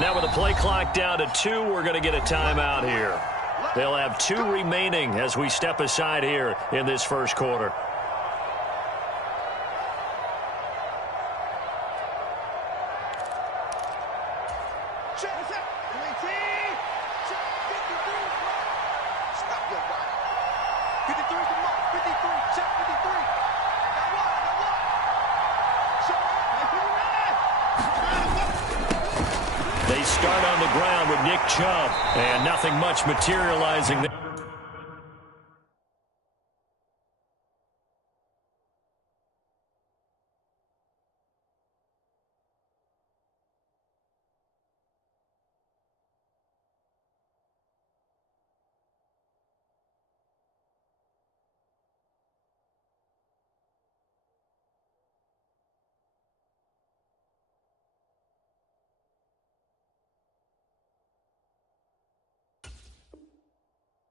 Now with the play clock down to 2, we're going to get a timeout here. They'll have 2 remaining as we step aside here in this first quarter. They start on the ground with Nick Chubb, and nothing much materializing there.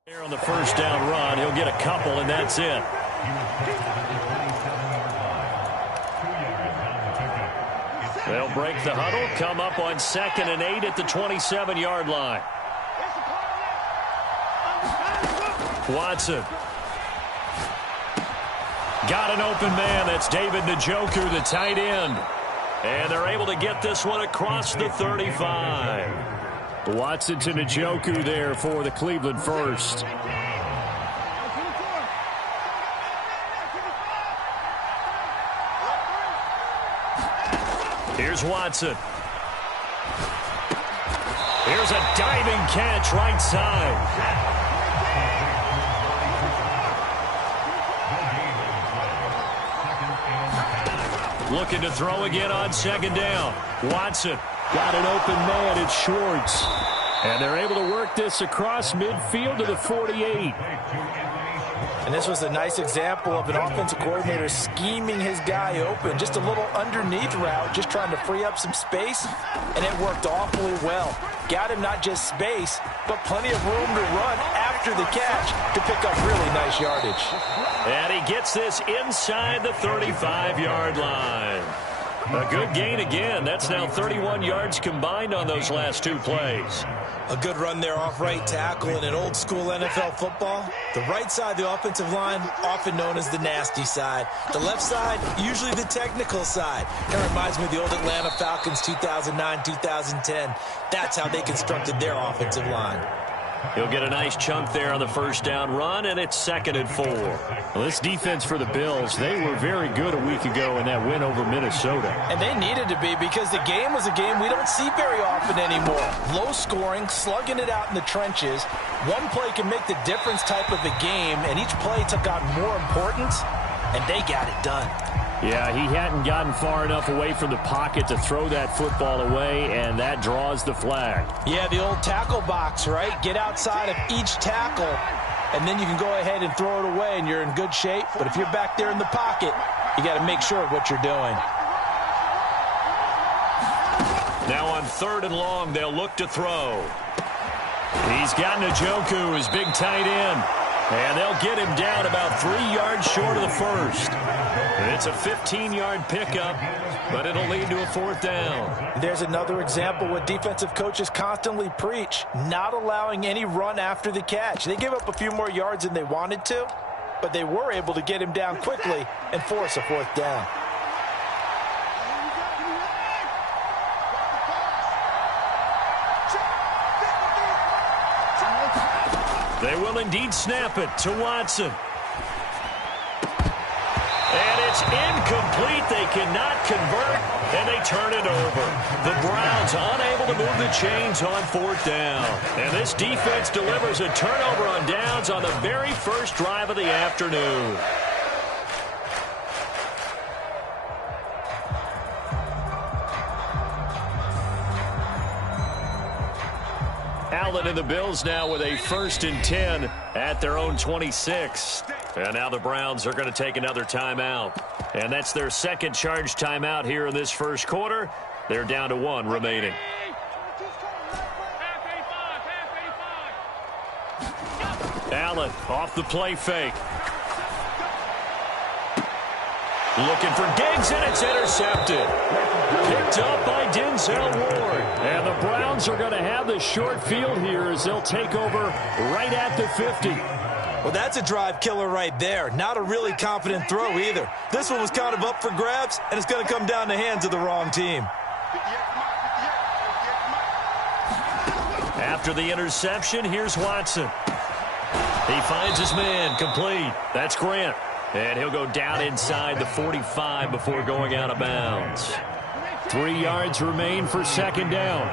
Here on the first down run, he'll get a couple, and that's it. They'll break the huddle, come up on 2nd and 8 at the 27-yard line. Watson. Got an open man. That's David Njoku, the tight end. And they're able to get this one across the 35. Watson to Njoku there for the Cleveland first. Here's Watson. Here's a diving catch right side. Looking to throw again on 2nd down. Watson. Got an open man, it's Schwartz. And they're able to work this across midfield to the 48. And this was a nice example of an offensive coordinator scheming his guy open. Just a little underneath route, just trying to free up some space. And it worked awfully well. Got him not just space, but plenty of room to run after the catch to pick up really nice yardage. And he gets this inside the 35-yard line. A good gain again. That's now 31 yards combined on those last 2 plays. A good run there off right tackle in an old-school NFL football. The right side of the offensive line, often known as the nasty side. The left side, usually the technical side. It reminds me of the old Atlanta Falcons 2009-2010. That's how they constructed their offensive line. He'll get a nice chunk there on the first down run, and it's 2nd and 4. Well, this defense for the Bills, they were very good a week ago in that win over Minnesota. And they needed to be because the game was a game we don't see very often anymore. Low scoring, slugging it out in the trenches. One play can make the difference type of a game, and each play took on more importance, and they got it done. Yeah, he hadn't gotten far enough away from the pocket to throw that football away, and that draws the flag. Yeah, the old tackle box, right? Get outside of each tackle, and then you can go ahead and throw it away, and you're in good shape. But if you're back there in the pocket, you got to make sure of what you're doing. Now on 3rd and long, they'll look to throw. He's got Njoku, his big tight end. And they'll get him down about 3 yards short of the first. It's a 15-yard pickup, but it'll lead to a 4th down. There's another example what defensive coaches constantly preach, not allowing any run after the catch. They gave up a few more yards than they wanted to, but they were able to get him down quickly and force a 4th down. They will indeed snap it to Watson. And it's incomplete. They cannot convert, and they turn it over. The Browns unable to move the chains on 4th down. And this defense delivers a turnover on downs on the very first drive of the afternoon. Allen and the Bills now with a 1st and 10 at their own 26. And now the Browns are going to take another timeout. And that's their 2nd charge timeout here in this first quarter. They're down to 1 remaining. Allen off the play fake. Looking for Diggs, and it's intercepted. Picked up by Denzel Ward. And the Browns are going to have the short field here as they'll take over right at the 50. Well, that's a drive killer right there. Not a really confident throw either. This one was kind of up for grabs, and it's going to come down the hands of the wrong team. After the interception, here's Watson. He finds his man, complete. That's Grant. And he'll go down inside the 45 before going out of bounds. 3 yards remain for second down.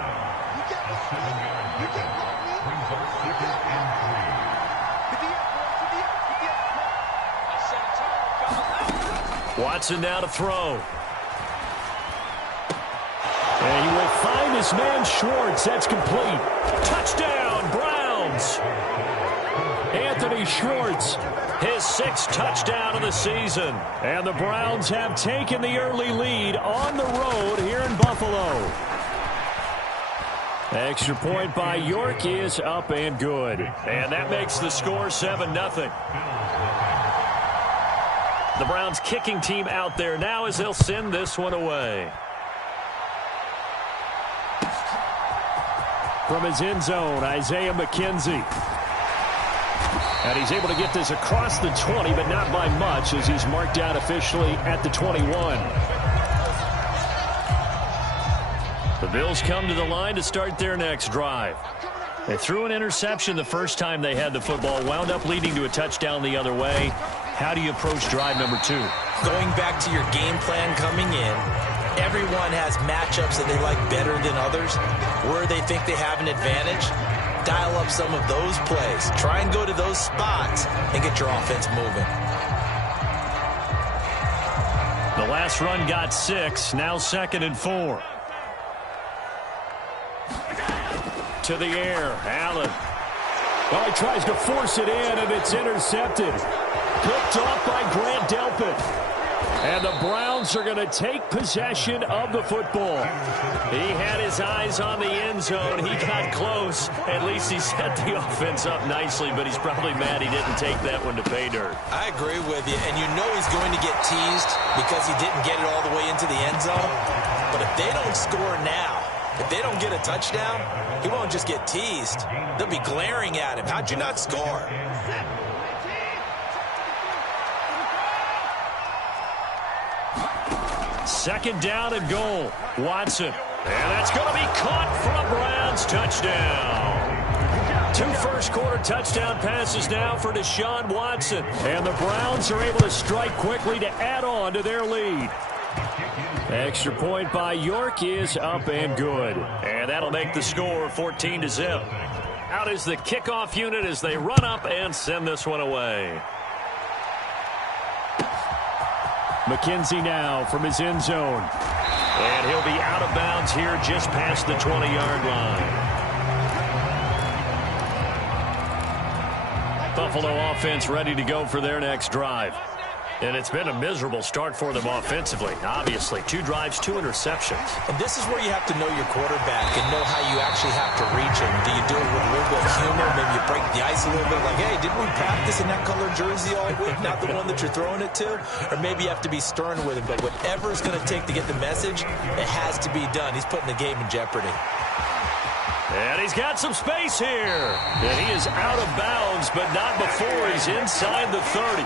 Watson now to throw. And he will find his man Schwartz. That's complete. Touchdown, Browns. Anthony Schwartz, his 6th touchdown of the season. And the Browns have taken the early lead on the road here in Buffalo. Extra point by York is up and good. And that makes the score 7-0. The Browns kicking team out there now as they'll send this one away. From his end zone, Isaiah McKenzie. And he's able to get this across the 20, but not by much as he's marked out officially at the 21. The Bills come to the line to start their next drive. They threw an interception the first time they had the football, wound up leading to a touchdown the other way. How do you approach drive number 2? Going back to your game plan coming in, everyone has matchups that they like better than others, where they think they have an advantage. Dial up some of those plays. Try and go to those spots and get your offense moving. The last run got 6, now 2nd and 4. To the air, Allen. Well, he tries to force it in, and it's intercepted. Picked off by Grant Delpit. And the Browns are going to take possession of the football. He had his eyes on the end zone. He got close. At least he set the offense up nicely, but he's probably mad he didn't take that one to pay dirt. I agree with you, and you know he's going to get teased because he didn't get it all the way into the end zone. But if they don't score now, if they don't get a touchdown, he won't just get teased. They'll be glaring at him. How'd you not score? Second down and goal. Watson. And that's going to be caught for a Browns touchdown. 2 first-quarter touchdown passes now for Deshaun Watson. And the Browns are able to strike quickly to add on to their lead. Extra point by York is up and good. And that'll make the score 14-0. Out is the kickoff unit as they run up and send this one away. McKenzie now from his end zone. And he'll be out of bounds here just past the 20-yard line. Buffalo offense ready to go for their next drive. And it's been a miserable start for them offensively. Obviously, 2 drives, 2 interceptions. And this is where you have to know your quarterback and know how you actually have to reach him. Do you do it with a little bit of humor? Maybe you break the ice a little bit like, hey, didn't we practice in that colored jersey all week? Not the one that you're throwing it to? Or maybe you have to be stern with him. But whatever it's going to take to get the message, it has to be done. He's putting the game in jeopardy. And he's got some space here. And he is out of bounds, but not before he's inside the 30.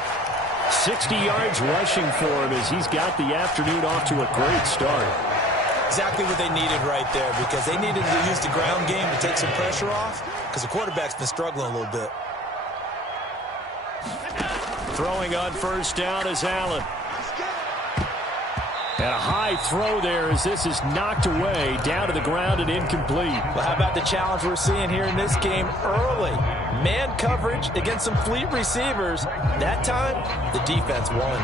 60 yards rushing for him as he's got the afternoon off to a great start. Exactly what they needed right there, because they needed to use the ground game to take some pressure off, because the quarterback's been struggling a little bit. Throwing on first down is Allen. And a high throw there as this is knocked away, down to the ground and incomplete. Well, how about the challenge we're seeing here in this game early? Man coverage against some fleet receivers. That time, the defense won.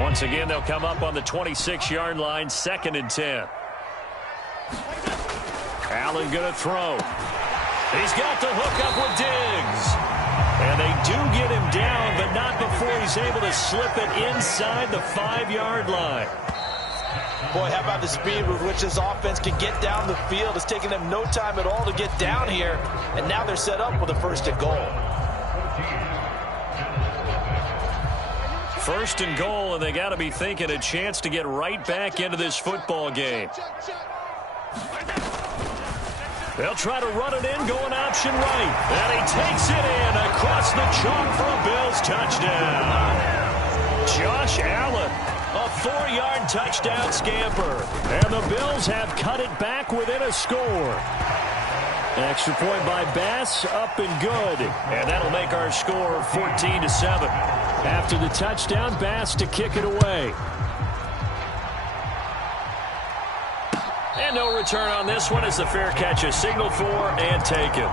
Once again, they'll come up on the 26-yard line, 2nd and 10. Allen going to throw. He's got the hook up with Diggs. And they do get him down, but not before he's able to slip it inside the 5-yard line. Boy, how about the speed with which this offense can get down the field? It's taking them no time at all to get down here, and now they're set up with a 1st and goal. 1st and goal, and they got to be thinking a chance to get right back into this football game. They'll try to run it in, going option right. And he takes it in across the chalk for a Bills touchdown. Josh Allen, a 4-yard touchdown scamper. And the Bills have cut it back within a score. An extra point by Bass, up and good. And that'll make our score 14-7. After the touchdown, Bass to kick it away. And no return on this one as the fair catch is signaled for and taken.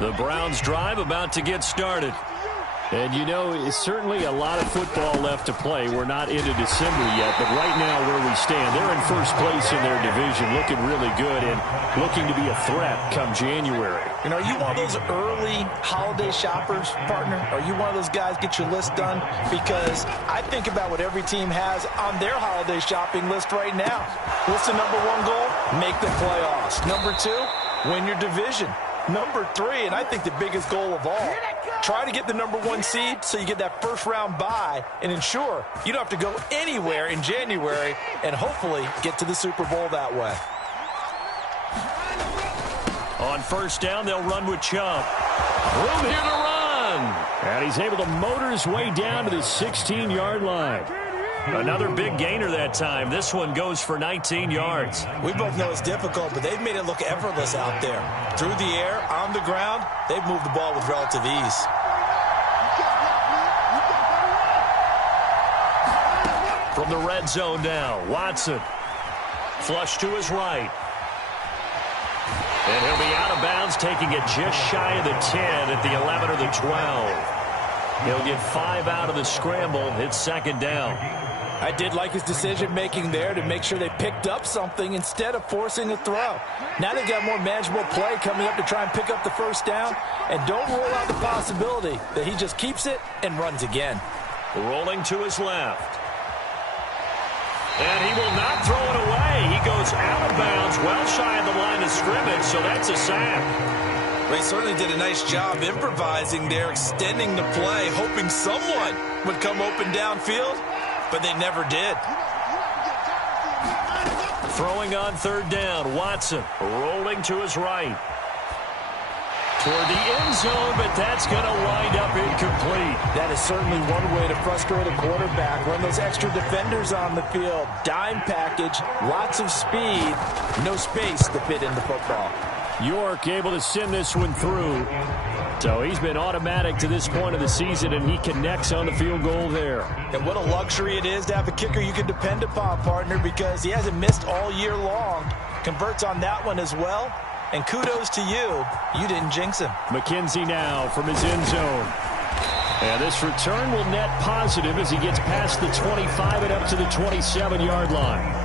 The Browns drive about to get started. And, you know, it's certainly a lot of football left to play. We're not into December yet, but right now where we stand, they're in first place in their division, looking really good and looking to be a threat come January. And are you one of those early holiday shoppers, partner? Are you one of those guys get your list done? Because I think about what every team has on their holiday shopping list right now. What's the number 1 goal? Make the playoffs. Number 2, win your division. Number 3, and I think the biggest goal of all, try to get the number 1 seed so you get that first-round bye and ensure you don't have to go anywhere in January and hopefully get to the Super Bowl that way. On 1st down, they'll run with Chubb. Room here to run. And he's able to motor his way down to the 16-yard line. Another big gainer that time. This one goes for 19 yards. We both know it's difficult, but they've made it look effortless out there. Through the air, on the ground, they've moved the ball with relative ease. From the red zone now, Watson. Flush to his right. And he'll be out of bounds, taking it just shy of the 10 at the 11 or the 12. He'll get 5 out of the scramble. It's 2nd down. I did like his decision-making there to make sure they picked up something instead of forcing a throw. Now they've got more manageable play coming up to try and pick up the 1st down. And don't rule out the possibility that he just keeps it and runs again. Rolling to his left. And he will not throw it away. He goes out of bounds, well shy of the line of scrimmage, so that's a sack. They certainly did a nice job improvising there, extending the play, hoping someone would come open downfield, but they never did. Throwing on 3rd down, Watson rolling to his right. Toward the end zone, but that's going to wind up incomplete. That is certainly one way to frustrate a quarterback. Run those extra defenders on the field. Dime package, lots of speed, no space to fit in the football. York able to send this one through. So he's been automatic to this point of the season, and he connects on the field goal there. And what a luxury it is to have a kicker you can depend upon, partner, because he hasn't missed all year long. Converts on that one as well. And kudos to you. You didn't jinx him. McKenzie now from his end zone. And this return will net positive as he gets past the 25 and up to the 27-yard line.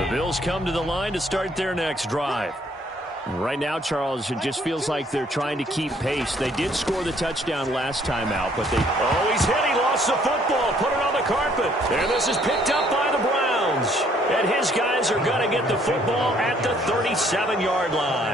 The Bills come to the line to start their next drive. Right now, Charles, it just feels like they're trying to keep pace. They did score the touchdown last time out, but they... Oh, he's hit. He lost the football. Put it on the carpet. And this is picked up by the Browns. And his guys are going to get the football at the 37-yard line.